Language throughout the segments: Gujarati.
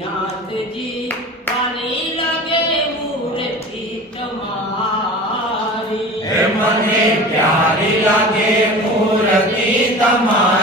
नाथ जी पानी लगे मूर्ति तुम्हारी मने प्यारी लगे मूर्ति तुम्हारी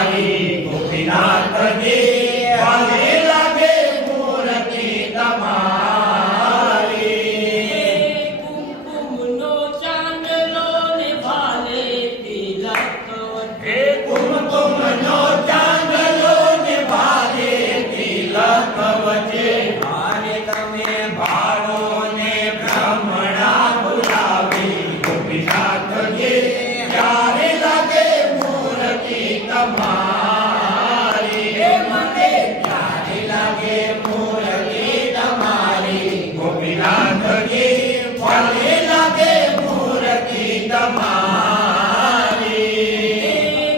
નાથની ફળે લાગે મૂર્તિ તમારી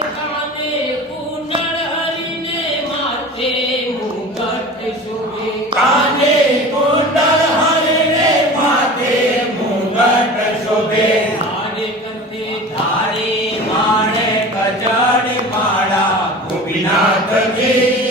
કાને કુંડળ હરીને માથે મુગટ શોભે કાને કુંડળ હરીને માથે મુગટ શોભે હારે કંદે ધારે માણે કજડ માળા ગોપીનાથજી